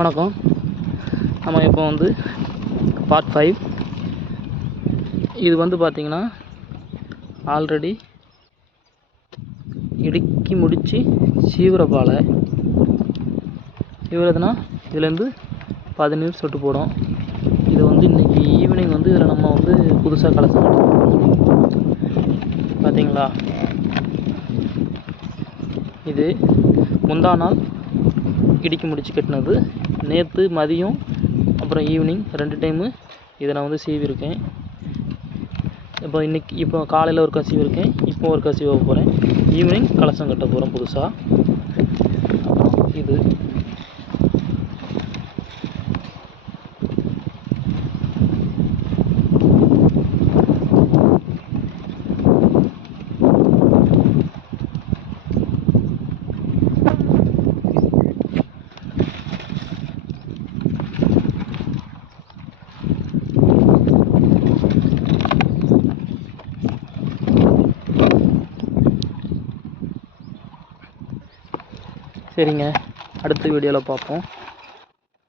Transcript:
வணக்கம். நம்ம இப்போ வந்து பார்ட் ஃபைவ் இது வந்து பார்த்திங்கன்னா ஆல்ரெடி இடுக்கி முடித்து சீவிர பாலை சீவுறதுனா இதுலேருந்து பதினேழு சொட்டு போடும். இது வந்து இன்றைக்கி ஈவினிங் வந்து இதில் நம்ம வந்து புதுசாக கலசம் பார்த்தீங்களா இது முந்தா நாள் இடிக்கி முடிச்சு கட்டினது. நேற்று மதியம் அப்புறம் ஈவினிங் ரெண்டு டைமு இதை நான் வந்து சீவிருக்கேன் இப்போ இன்றைக்கி இப்போ காலையில் ஒரு கசிவு இருக்கேன் இப்போ ஒரு கசிவு போகிறேன் ஈவினிங் கலசம் கட்ட போகிறோம் புதுசாக அப்புறம் இது. சரிங்க. அடுத்த வீடியோவில் பார்ப்போம்